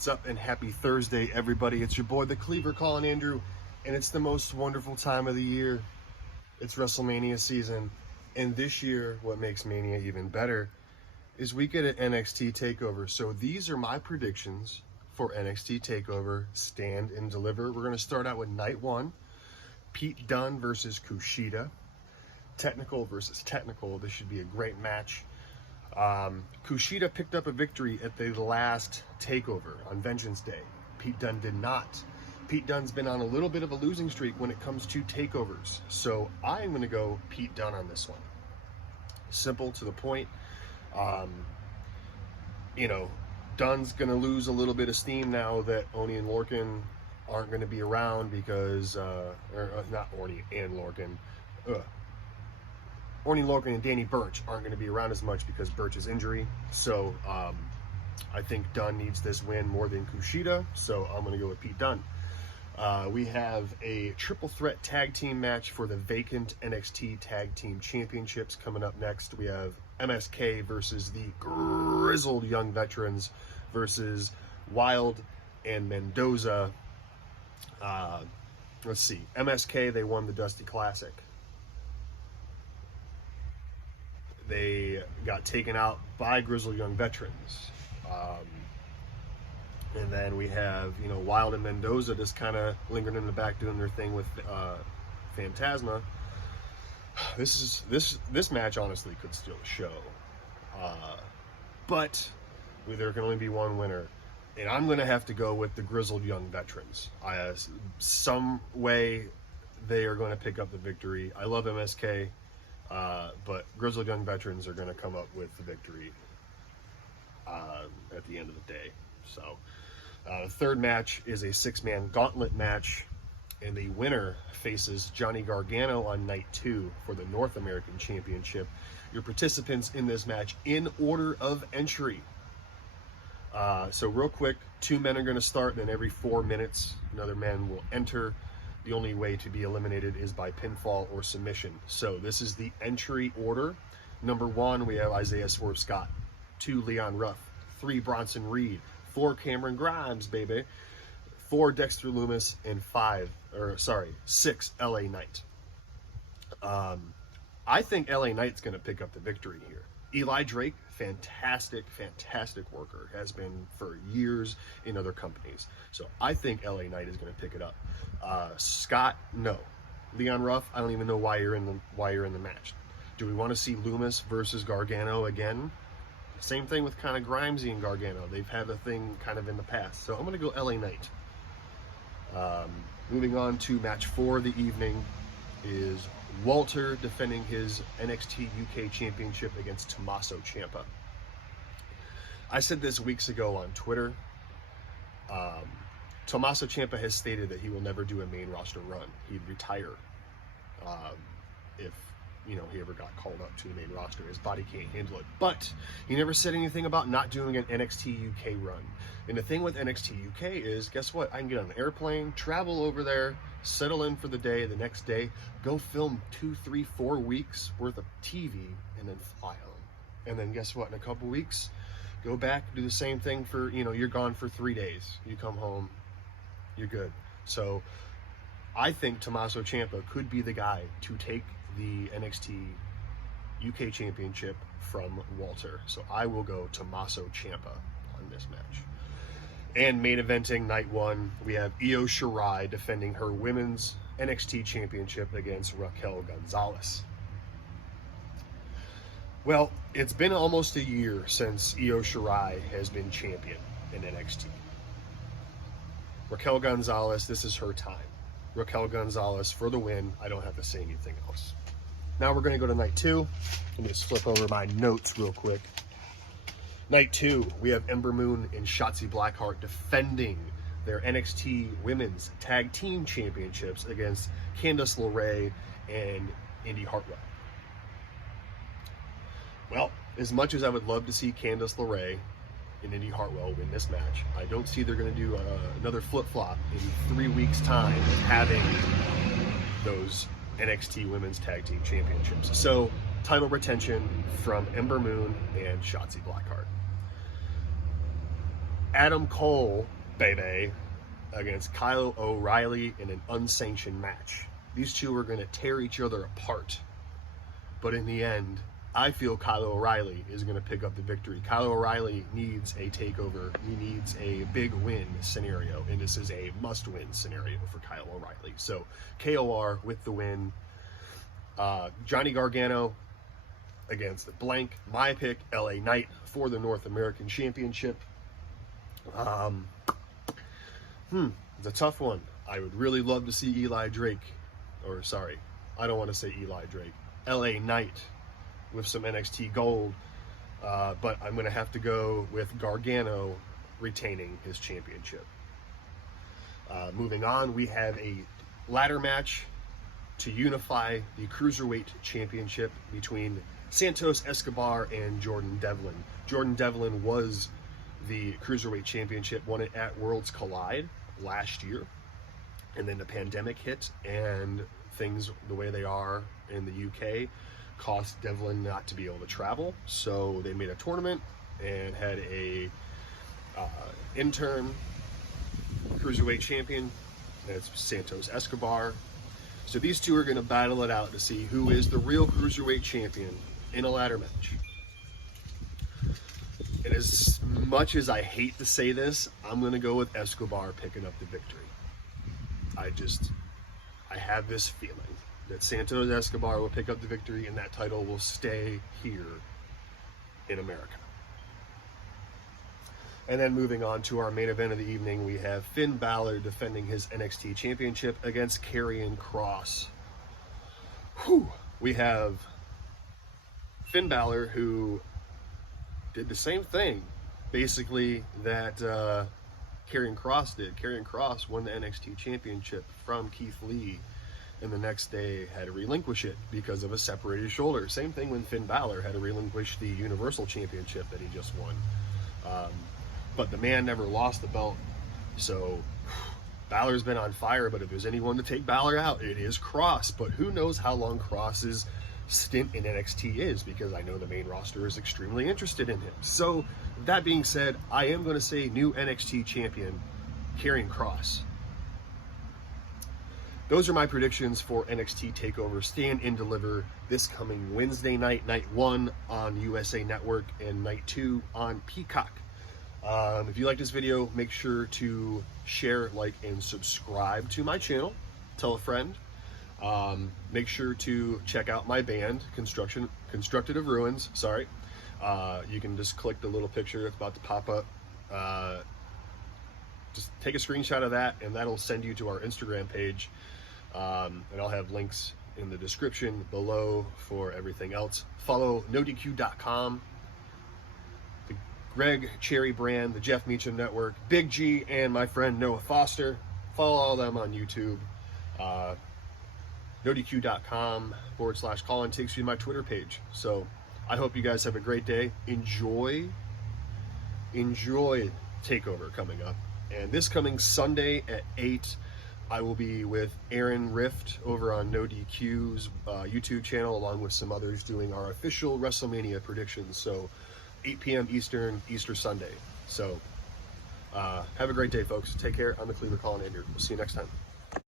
What's up, and happy Thursday, everybody. It's your boy, the Cleaver, calling Andrew, and it's the most wonderful time of the year. It's WrestleMania season, and this year, what makes Mania even better is we get an NXT Takeover. So these are my predictions for NXT Takeover Stand and Deliver. We're going to start out with night one. Pete Dunne versus Kushida. Technical versus technical. This should be a great match. Kushida picked up a victory at the last Takeover on Vengeance Day. Pete Dunne did not. Pete Dunne's been on a little bit of a losing streak when it comes to takeovers. So I'm going to go Pete Dunne on this one. Simple, to the point. Dunne's going to lose a little bit of steam now that Oni and Lorcan aren't going to be around because, not Orny and Lorcan. Orny Lorcan and Danny Burch aren't going to be around as much because Burch's injury. So I think Dunne needs this win more than Kushida. So I'm going to go with Pete Dunne. We have a triple threat tag team match for the vacant NXT Tag Team Championships coming up next. We have MSK versus the grizzled young veterans versus Wilde and Mendoza. Let's see. MSK, they won the Dusty Classic. They got taken out by grizzled young veterans. And then we have, Wilde and Mendoza just kind of lingering in the back doing their thing with Phantasma. This match honestly could steal the show. But there can only be one winner. And I'm going to have to go with the grizzled young veterans. Some way they are going to pick up the victory. I love MSK, but grizzled young veterans are going to come up with the victory at the end of the day. So the third match is a 6-man gauntlet match, and the winner faces Johnny Gargano on night 2 for the North American Championship. Your participants in this match in order of entry. So real quick, 2 men are going to start, and then every 4 minutes another man will enter. The only way to be eliminated is by pinfall or submission. So this is the entry order. Number 1, we have Isaiah Swerve Scott. 2, Leon Ruff. 3, Bronson Reed. 4, Cameron Grimes, baby. 4, Dexter Lumis. And 6, LA Knight. I think LA Knight's going to pick up the victory here. Eli Drake, fantastic worker. Has been for years in other companies. So I think LA Knight is going to pick it up. Scott, no. Leon Ruff, I don't even know why you're in the match. Do we want to see Lumis versus Gargano again? Same thing with kind of Grimesy and Gargano. They've had a thing kind of in the past. So I'm going to go LA Knight. Moving on to match 4 of the evening is Walter defending his NXT UK Championship against Tommaso Ciampa. I said this weeks ago on Twitter. Tommaso Ciampa has stated that he will never do a main roster run. He'd retire if he ever got called up to the main roster. His body can't handle it. But he never said anything about not doing an NXT UK run. And the thing with NXT UK is, guess what? I can get on an airplane, travel over there, settle in for the day, the next day, go film 2, 3, 4 weeks worth of TV, and then fly home. And then guess what? In a couple weeks, go back, do the same thing for, you're gone for 3 days. You come home, you're good. So I think Tommaso Ciampa could be the guy to take the NXT UK Championship from Walter. So I will go Tommaso Ciampa on this match. And main eventing night 1, we have Io Shirai defending her women's NXT Championship against Raquel Gonzalez. Well, it's been almost a year since Io Shirai has been champion in NXT. Raquel Gonzalez, this is her time. Raquel Gonzalez for the win. I don't have to say anything else. Now we're going to go to night 2. Let me just flip over my notes real quick. Night 2, we have Ember Moon and Shotzi Blackheart defending their NXT Women's Tag Team Championships against Candice LeRae and Indy Hartwell. Well, as much as I would love to see Candice LeRae and Indy Hartwell win this match, I don't see they're going to do another flip-flop in 3 weeks' time of having those NXT Women's Tag Team Championships. So, title retention from Ember Moon and Shotzi Blackheart. Adam Cole, baby, against Kyle O'Reilly in an unsanctioned match. These two are going to tear each other apart. But in the end, I feel Kyle O'Reilly is going to pick up the victory. Kyle O'Reilly needs a takeover. He needs a big win scenario. And this is a must-win scenario for Kyle O'Reilly. So, KOR with the win. Johnny Gargano against blank. My pick, LA Knight for the North American Championship. It's a tough one. I would really love to see Eli Drake. Or, sorry, I don't want to say Eli Drake. LA Knight with some NXT gold, but I'm going to have to go with Gargano retaining his championship. Moving on, we have a ladder match to unify the Cruiserweight Championship between Santos Escobar and Jordan Devlin. Jordan Devlin was the Cruiserweight Championship, won it at Worlds Collide last year, and then the pandemic hit, and things the way they are in the UK cost Devlin not to be able to travel, so they made a tournament and had a intern Cruiserweight champion. That's Santos Escobar. So these two are going to battle it out to see who is the real Cruiserweight champion in a ladder match. And as much as I hate to say this, I'm going to go with Escobar picking up the victory. I have this feeling that Santos Escobar will pick up the victory and that title will stay here in America. And then moving on to our main event of the evening, we have Finn Balor defending his NXT Championship against Karrion Kross. We have Finn Balor, who did the same thing, basically, that Karrion Kross did. Karrion Kross won the NXT Championship from Keith Lee, and the next day had to relinquish it because of a separated shoulder. Same thing when Finn Balor had to relinquish the Universal Championship that he just won. But the man never lost the belt, so Balor's been on fire, but if there's anyone to take Balor out, it is Kross. But who knows how long Kross's stint in NXT is, because I know the main roster is extremely interested in him. So, that being said, I am going to say new NXT champion, Karrion Kross. Those are my predictions for NXT Takeover Stand and Deliver this coming Wednesday night, night 1 on USA Network and night 2 on Peacock. If you like this video, make sure to share, like, and subscribe to my channel. Tell a friend. Make sure to check out my band, Constructed of Ruins. Sorry. You can just click the little picture that's about to pop up. Just take a screenshot of that, and that'll send you to our Instagram page. And I'll have links in the description below for everything else. Follow NoDQ.com, the Greg Cherry Brand, the Jeff Meacham Network, Big G, and my friend Noah Foster. Follow all of them on YouTube. NoDQ.com/Colin takes you to my Twitter page. So I hope you guys have a great day. Enjoy Takeover coming up. And this coming Sunday at 8, I will be with Aaron Rift over on NoDQ's YouTube channel, along with some others, doing our official WrestleMania predictions. So 8 p.m. Eastern, Easter Sunday. So have a great day, folks. Take care. I'm the Cleveland Colin Andrew. We'll see you next time.